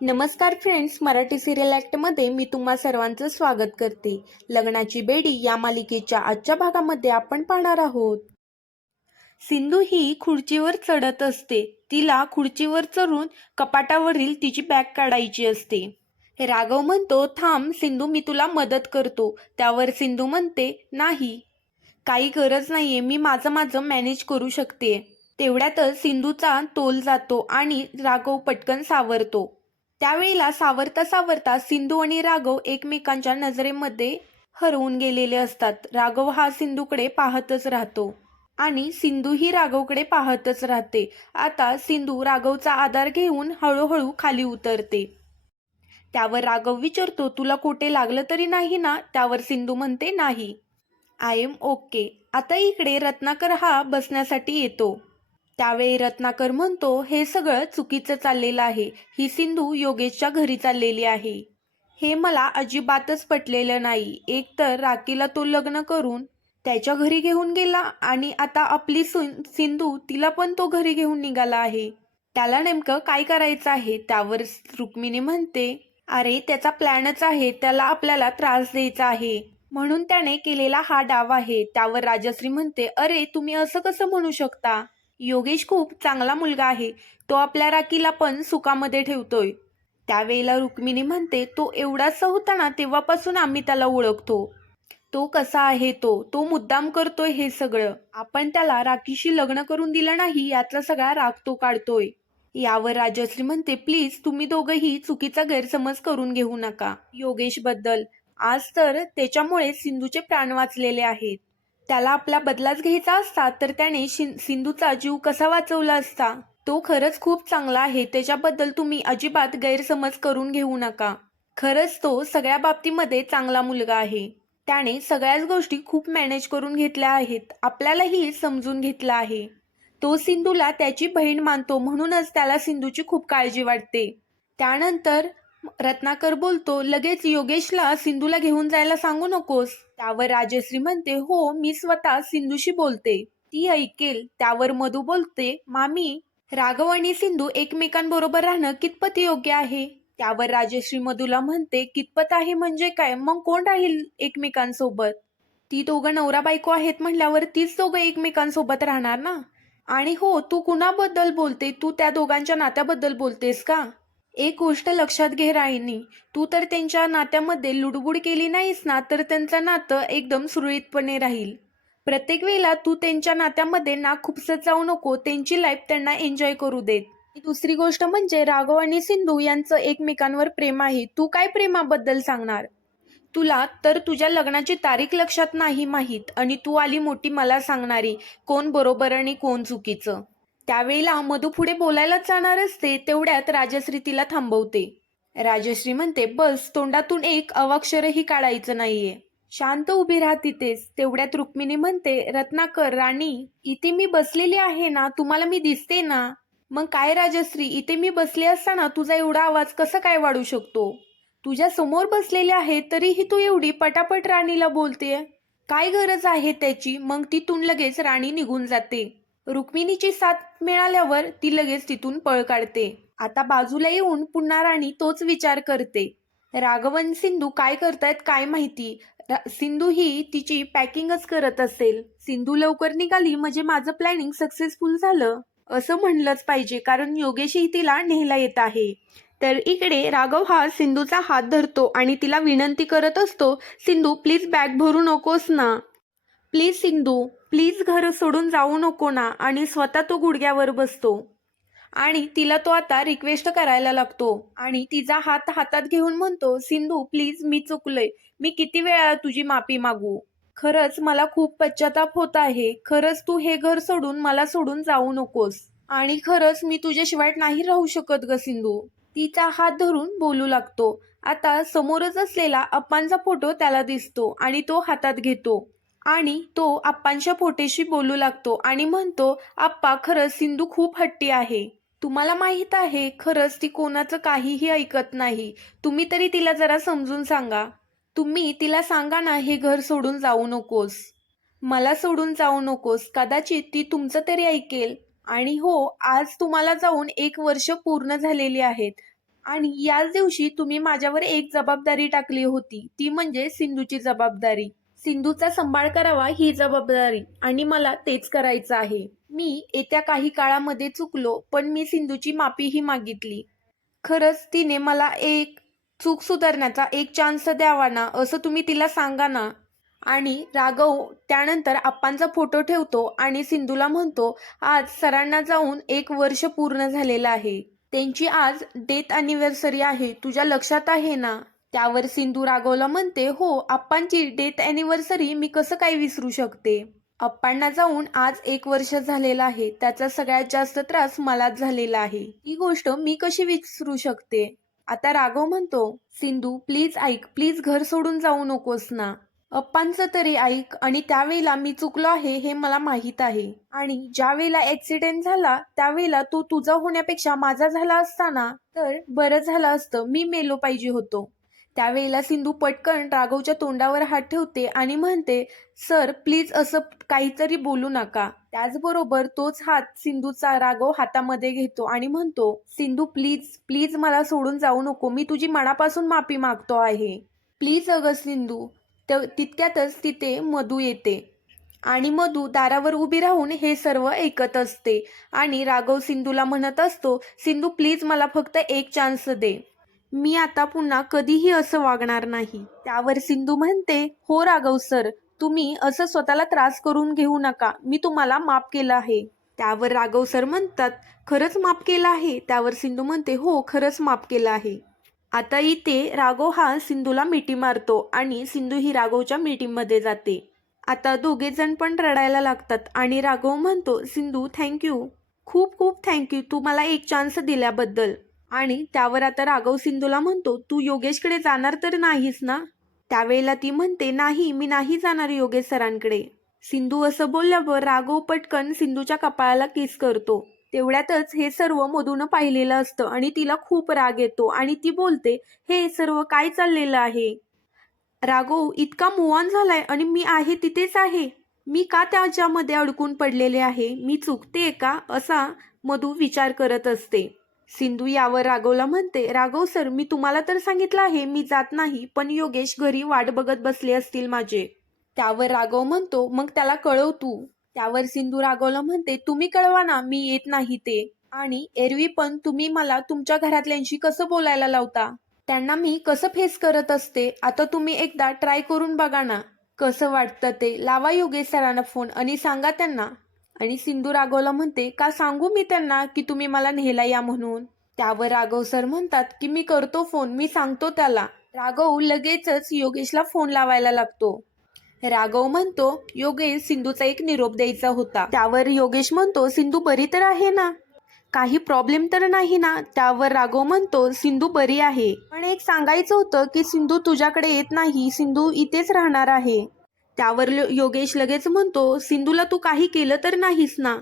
नमस्कार friends Marathi serial ॲक्टमध्ये मी तुम्हा सर्वांचं स्वागत करते. लग्नाची बेडी या मालिकेच्या आजच्या भागामध्ये आपण पाहणार आहोत. सिंधू ही खुर्चीवर चढत असते. तिला खुर्चीवर चढून कपाटावरील तिची बॅग काढायची असते. राघव म्हणतो थांब सिंधू मी तुला मदत करतो. त्यावर सिंधू म्हणते नाही काही गरज नाहीये मी माझं माझं मॅनेज करू शकते. तेवढ्यातच सिंधूचा तोल जातो आणि राघव पटकन सावरतो. त्यावेळेला सावरता सावरता सिंधू आणि राघव एकमेकांच्या नजरेमध्ये हरवून गेलेले असतात. राघव हा सिंधूकडे पाहतच राहतो आणि सिंधू ही राघवकडे पाहतच राहते. आता सिंधू राघवचा आधार घेऊन हळूहळू खाली उतरते. त्यावर राघव विचारतो तुला कोठे लागलं तरी नाही ना? त्यावर सिंधू म्हणते नाही. आय एम ओके आता इकडे रत्नाकर हा बसण्यासाठी येतो. त्यावेळी रत्नाकर म्हणतो हे सगळं चुकीचं चाललेलं आहे. ही सिंधू योगेशच्या घरी चाललेली आहे. हे मला अजिबातच पटलेलं नाही. एक तर तो लग्न करून त्याच्या घरी घेऊन गेला आणि आता आपली सुन सिंधू तिला पण तो घरी घेऊन निघाला आहे. त्याला नेमकं काय करायचं आहे? त्यावर रुक्मिणी म्हणते अरे त्याचा प्लॅनच आहे. त्याला आपल्याला त्रास द्यायचा आहे. म्हणून त्याने केलेला हा डाव आहे. त्यावर राजश्री म्हणते अरे तुम्ही असं कसं म्हणू शकता? योगेश खूप चांगला मुलगा आहे. तो आपल्या राखीला पण सुखामध्ये ठेवतोय. त्यावेळेला रुक्मिणी म्हणते तो एवढासा होता ना तेव्हापासून आम्ही त्याला ओळखतो. तो कसा आहे तो? तो मुद्दाम करतोय हे सगळं. आपण त्याला राखीशी लग्न करून दिलं नाही यातला सगळा राग तो काढतोय. यावर राजश्री म्हणते प्लीज तुम्ही दोघंही चुकीचा गैरसमज करून घेऊ नका. योगेशबद्दल आज तर त्याच्यामुळे सिंधूचे प्राण वाचलेले आहेत. त्याला आपला बदलाच घ्यायचा असता तर त्याने शिं- सिंधूचा जीव कसा वाचवला असता? तो खरंच खूप चांगला आहे. त्याच्याबद्दल तुम्ही अजिबात गैरसमज करून घेऊ नका. खरंच तो सगळ्या बाबतीमध्ये चांगला मुलगा आहे. त्याने सगळ्याच गोष्टी खूप मॅनेज करून घेतल्या आहेत. आपल्यालाही समजून घेतलं आहे. तो सिंधूला त्याची बहीण मानतो म्हणूनच त्याला सिंधूची खूप काळजी वाटते. त्यानंतर रत्नाकर बोलतो लगेच योगेशला सिंधूला घेऊन जायला सांगू नकोस. त्यावर राजश्री म्हणते हो मी स्वतः सिंधूशी बोलते. ती ऐकेल त्यावर मधू बोलते मामी राघव आणि सिंधू एकमेकांबरोबर राहणं कितपत योग्य आहे? त्यावर राजश्री मधूला म्हणते कितपत आहे म्हणजे काय? मग कोण राहील एकमेकांसोबत? ती दोघं नवरा बायको आहेत म्हणल्यावर तीच दोघं एकमेकांसोबत राहणार ना? आणि हो तू कुणाबद्दल बोलते? तू त्या दोघांच्या नात्याबद्दल बोलतेस का? एक गोष्ट लक्षात घे राहिनी तू तर त्यांच्या नात्यामध्ये लुडबुड केली नाहीस ना तर त्यांचं नातं एकदम सुरळीतपणे राहील. प्रत्येक वेळेला तू त्यांच्या नात्यामध्ये ना खुपसत जाऊ नको त्यांची लाईफ त्यांना एन्जॉय करू देत. दुसरी गोष्ट म्हणजे राघव आणि सिंधू यांचं एकमेकांवर प्रेम आहे तू काय प्रेमाबद्दल सांगणार? तुला तर तुझ्या लग्नाची तारीख लक्षात नाही माहीत आणि तू आली मोठी मला सांगणारी कोण बरोबर आणि कोण चुकीचं. त्यावेळेला मधू पुढे बोलायलाच जाणार असते तेवढ्यात राजश्री तिला थांबवते. राजश्री म्हणते बस तोंडातून एक अवाक्षरही काढायचं नाहीये. शांत उभी राहा तिथेच तेवढ्यात रुक्मिणी म्हणते रत्नाकर राणी इथे मी बसलेली आहे ना तुम्हाला मी दिसते ना. मग काय राजश्री इथे मी बसले असताना तुझा एवढा आवाज कसा काय वाढू शकतो? तुझ्या समोर बसलेले आहे तरीही तू एवढी पटापट राणीला बोलते काय गरज आहे त्याची? मग तिथून लगेच राणी निघून जाते. रुक्मिणीची साथ मिळाल्यावर ती लगेच तिथून पळ काढते. आता बाजूला येऊन पुन्हा राणी तोच विचार करते. राघवन सिंधू काय करतायत काय माहिती? रा- सिंधू ही तिची पॅकिंगच करत असेल. सिंधू लवकर निघाली म्हणजे माझं प्लॅनिंग सक्सेसफुल झालं. असं म्हणलंच पाहिजे कारण योगेशही तिला नेहला येत आहे. तर इकडे राघव हा सिंधूचा हात धरतो आणि तिला विनंती करत असतो सिंधू प्लीज बॅग भरू नकोस ना. प्लीज सिंधू प्लीज घर सोडून जाऊ नको ना आणि स्वतः तो गुडघ्यावर बसतो. आणि तिला तो आता रिक्वेस्ट करायला लागतो. आणि तिचा हात हातात घेऊन म्हणतो सिंधू प्लीज मी चुकलोय. मी किती वेळा तुझी माफी मागू? खरंच मला खूप पश्चाताप होत आहे. खरंच तू हे घर सोडून मला सोडून जाऊ नकोस. आणि खरंच मी तुझ्याशिवाय नाही राहू शकत ग सिंधू. तिचा हात धरून बोलू लागतो. आता समोरच असलेला अप्पांचा फोटो त्याला दिसतो आणि तो हातात घेतो. आणि तो आप्पांच्या पोटेशी बोलू लागतो आणि म्हणतो आप्पा खरंच सिंधू खूप हट्टी आहे. तुम्हाला माहीत आहे खरंच ती कोणाचं काहीही ऐकत नाही. तुम्ही तरी तिला जरा समजून सांगा. तुम्ही तिला सांगा ना हे घर सोडून जाऊ नकोस. मला सोडून जाऊ नकोस. कदाचित ती तुमचं तरी ऐकेल. आणि हो आज तुम्हाला जाऊन एक वर्ष पूर्ण झालेली आहेत. आणि याच दिवशी तुम्ही माझ्यावर एक जबाबदारी टाकली होती. ती म्हणजे सिंधूची जबाबदारी. सिंधूचा सांभाळ करावा ही जबाबदारी आणि मला तेच करायचं आहे. मी येत्या काही काळामध्ये चुकलो पण मी सिंधूची माफीही मागितली. खरंच तिने मला एक चूक सुधारण्याचा एक चान्स द्यावा ना असं तुम्ही तिला सांगा ना. आणि राघव त्यानंतर आप्पांचा फोटो ठेवतो आणि सिंधूला म्हणतो आज सरांना जाऊन एक वर्ष पूर्ण झालेलं आहे. त्यांची आज डेथ अॅनिव्हर्सरी आहे. तुझ्या लक्षात आहे ना? त्यावर सिंधू राघवला म्हणते हो आप्पांची डेथ अॅनिव्हर्सरी मी कसं काय विसरू शकते? अप्पांना जाऊन आज एक वर्ष झालेलं आहे त्याचा सगळ्यात जास्त त्रास मलाच झालेला आहे. ही गोष्ट मी कशी विसरू शकते? आता राघव म्हणतो सिंधू प्लीज ऐक प्लीज घर सोडून जाऊ नकोस ना. अप्पांचं तरी ऐक आणि त्यावेळेला मी चुकलो आहे हे मला माहीत आहे. आणि ज्या वेळेला ऍक्सिडेंट झाला त्यावेळेला तो तुझा होण्यापेक्षा माझा झाला असता ना तर बरं झालं असतं. मी मेलो पाहिजे होतो. त्यावेळेला सिंधू पटकन राघवच्या तोंडावर हात ठेवते आणि म्हणते सर प्लीज असं काहीतरी बोलू नका. त्याचबरोबर तोच हात सिंधूचा राघव हातामध्ये घेतो आणि म्हणतो सिंधू प्लीज प्लीज मला सोडून जाऊ नको. मी तुझी मनापासून माफी मागतो आहे. प्लीज अगं सिंधू. त तितक्यातच तिथे मधू येते आणि मधू दारावर उभी राहून हे सर्व ऐकत असते आणि राघव सिंधूला म्हणत असतो सिंधू प्लीज मला फक्त एक चान्स दे. मी आता पुन्हा कधीही असं वागणार नाही. त्यावर सिंधू म्हणते हो राघव सर तुम्ही असं स्वतःला त्रास करून घेऊ नका. मी तुम्हाला माफ केलं आहे. त्यावर राघव सर म्हणतात खरंच माफ केलं आहे? त्यावर सिंधू म्हणते हो खरंच माफ केलं आहे. आता इथे राघव हा सिंधूला मिठी मारतो आणि सिंधू ही राघवच्या मिटीमध्ये जाते. आता दोघे जण पण रडायला लागतात आणि राघव म्हणतो सिंधू थँक्यू. खूप खूप थँक्यू. तू मला एक चान्स दिल्याबद्दल. आणि त्यावर आता राघव सिंधूला म्हणतो तू योगेशकडे जाणार तर नाहीस ना? त्यावेळेला ती म्हणते नाही मी नाही जाणार योगेश सरांकडे. सिंधू असं बोलल्यावर राघव पटकन सिंधूच्या कपाळाला किस करतो. तेवढ्यातच हे सर्व मधून पाहिलेलं असतं आणि तिला खूप राग येतो आणि ती बोलते हे सर्व काय चाललेलं आहे? राघव इतका मुवान झालाय आणि मी आहे तिथेच आहे. मी का त्याच्यामध्ये अडकून पडलेले आहे? मी चुकते का? असा मधू विचार करत असते. सिंधू यावर राघवला म्हणते राघव सर मी तुम्हाला तर सांगितलं आहे मी जात नाही पण योगेश घरी वाट बघत बसले असतील माझे. त्यावर राघव म्हणतो मग त्याला कळव तू. त्यावर सिंधू राघवला म्हणते तुम्ही कळवा ना मी येत नाही ते. आणि एरवी पण तुम्ही मला तुमच्या घरातल्यांशी कसं बोलायला लावता? त्यांना मी कसं फेस करत असते आता तुम्ही एकदा ट्राय करून बघा ना. कसं वाटतं ते? लावा योगेश सरांना फोन आणि सांगा त्यांना. आणि सिंधू राघवला म्हणते का सांगू मी त्यांना की तुम्ही मला नेला या म्हणून? त्यावर राघव सर म्हणतात की मी करतो फोन मी सांगतो त्याला. राघव लगेचच योगेशला फोन लावायला लागतो. राघव म्हणतो योगेश सिंधूचा एक निरोप द्यायचा होता. त्यावर योगेश म्हणतो सिंधू बरी तर आहे ना? काही प्रॉब्लेम तर नाही ना? त्यावर राघव म्हणतो सिंधू बरी आहे. पण एक सांगायचं होतं की सिंधू तुझ्याकडे येत नाही सिंधू इथेच राहणार आहे. त्यावर योगेश लगेच म्हणतो सिंधूला तू काही केलं तर नाहीस ना?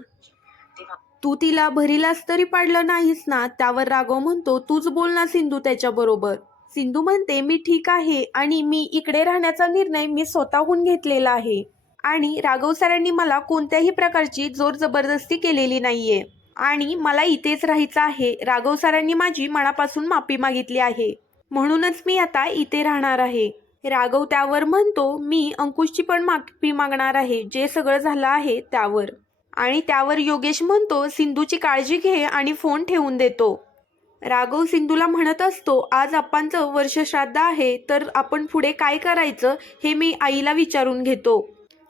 तू तिला भरीलास तरी पाडलं नाहीस ना? त्यावर राघव म्हणतो तूच बोल ना सिंधू त्याच्याबरोबर सिंधू म्हणते मी ठीक आहे आणि मी इकडे राहण्याचा निर्णय मी स्वतःहून घेतलेला आहे. आणि राघव सरांनी मला कोणत्याही प्रकारची जोर जबरदस्ती केलेली नाहीये. आणि मला इथेच राहायचं आहे. राघव सरांनी माझी मनापासून माफी मागितली आहे. म्हणूनच मी आता इथे राहणार आहे. राघव त्यावर म्हणतो मी अंकुशची पण माफी मागणार आहे. जे सगळं झालं आहे त्यावर. आणि त्यावर योगेश म्हणतो सिंधूची काळजी घे आणि फोन ठेवून देतो. राघव सिंधूला म्हणत असतो आज आप्पांचं वर्षश्राद्ध आहे तर आपण पुढे काय करायचं हे मी आईला विचारून घेतो.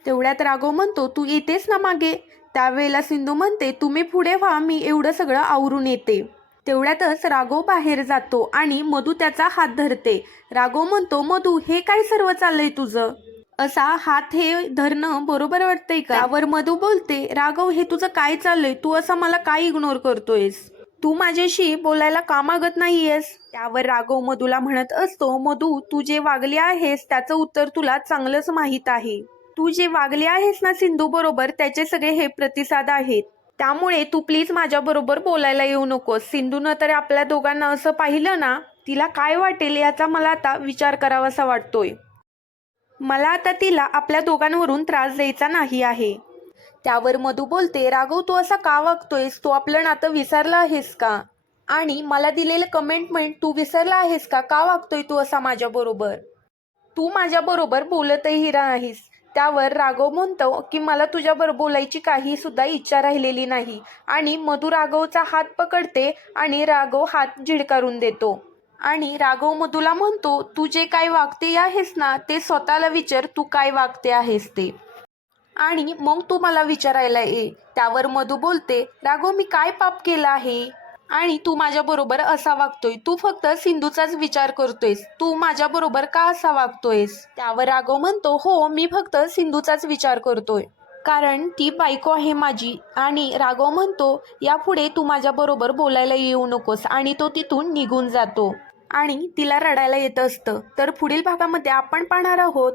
तेवढ्यात राघव म्हणतो तू येतेस ना मागे? त्यावेळेला सिंधू म्हणते तुम्ही पुढे व्हा मी एवढं सगळं आवरून येते. तेवढ्यातच राघव बाहेर जातो आणि मधू त्याचा हात धरते. राघव म्हणतो मधू हे काय सर्व चाललंय तुझं? असा हात हे धरणं बरोबर वाटतंय का? त्यावर मधू बोलते राघव हे तुझं काय चाललंय? तू असा मला काय इग्नोर करतोयस? तू माझ्याशी बोलायला का मागत नाहीयेस? त्यावर राघव मधूला म्हणत असतो मधू तू जे वागले आहेस त्याचं उत्तर तुला चांगलंच माहीत आहे. तू जे वागले आहेस ना सिंधू बरोबर त्याचे सगळे हे प्रतिसाद आहेत. त्यामुळे तू प्लीज माझ्याबरोबर बोलायला येऊ नकोस. सिंधूनं तर आपल्या दोघांना असं पाहिलं ना तिला काय वाटेल याचा मला आता विचार करावासा वाटतोय. मला आता तिला आपल्या दोघांवरून त्रास द्यायचा नाही आहे. त्यावर मधू बोलते राघव तू असा का वागतोयस? तू आपलं नातं विसरलं आहेस का? आणि मला दिलेलं कमेंटमेंट तू विसरला आहेस का? का वागतोय तू असा माझ्याबरोबर तू माझ्याबरोबर बोलतही नाहीस त्यावर राघव म्हणतो की मला तुझ्याबरोबर बोलायची काही सुद्धा इच्छा राहिलेली नाही आणि मधू राघवचा हात पकडते आणि राघव हात झिडकारून देतो. आणि राघव मधूला म्हणतो तू जे काय वागते आहेस ना ते स्वतःला विचार तू काय वागते आहेस ते. आणि मग तू मला विचारायला ये. त्यावर मधू बोलते राघव मी काय पाप केलं आहे? आणि तू माझ्याबरोबर असा वागतोय. तू फक्त सिंधूचाच विचार करतोयस. तू माझ्याबरोबर का असा वागतोयस? त्यावर राघव म्हणतो हो मी फक्त सिंधूचाच विचार करतोय. कारण ती बायको आहे माझी आणि राघव म्हणतो यापुढे तू माझ्याबरोबर बोलायला येऊ नकोस. आणि तो तिथून निघून जातो. आणि तिला रडायला येत असतं. तर पुढील भागामध्ये आपण पाहणार आहोत.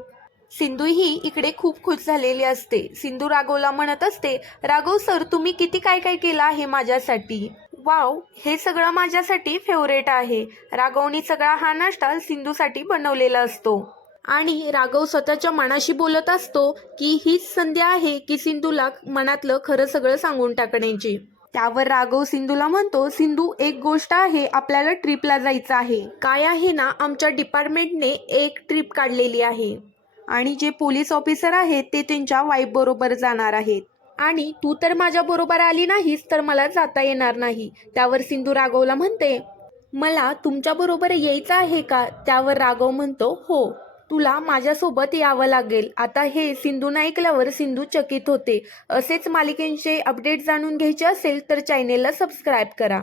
सिंधू ही इकडे खूप खुश झालेली असते. सिंधू राघवला म्हणत असते राघव सर तुम्ही किती काय काय केलं आहे माझ्यासाठी? वाव हे सगळं माझ्यासाठी फेवरेट आहे. राघवनी सगळा हा नाश्ता सिंधूसाठी बनवलेला असतो. आणि राघव स्वतःच्या मनाशी बोलत असतो की हीच संधी आहे की सिंधूला मनातलं खरं सगळं सांगून टाकण्याची. त्यावर राघव सिंधूला म्हणतो सिंधू एक गोष्ट आहे आपल्याला ट्रिपला जायचं आहे. काय आहे ना आमच्या डिपार्टमेंटने एक ट्रिप काढलेली आहे. आणि जे पोलीस ऑफिसर आहेत ते त्यांच्या वाईफ बरोबर जाणार आहेत. आणि तू तर माझ्या बरोबर आली नाहीस तर मला जाता येणार नाही त्यावर सिंधू राघवला म्हणते मला तुमच्या बरोबर यायचं आहे का त्यावर राघव म्हणतो हो. तुला माझ्यासोबत यावं लागेल आता हे सिंधून ऐकल्यावर सिंधू चकित होते. असेच मालिकेंचे अपडेट जाणून घ्यायचे असेल तर चॅनेलला सबस्क्राईब करा.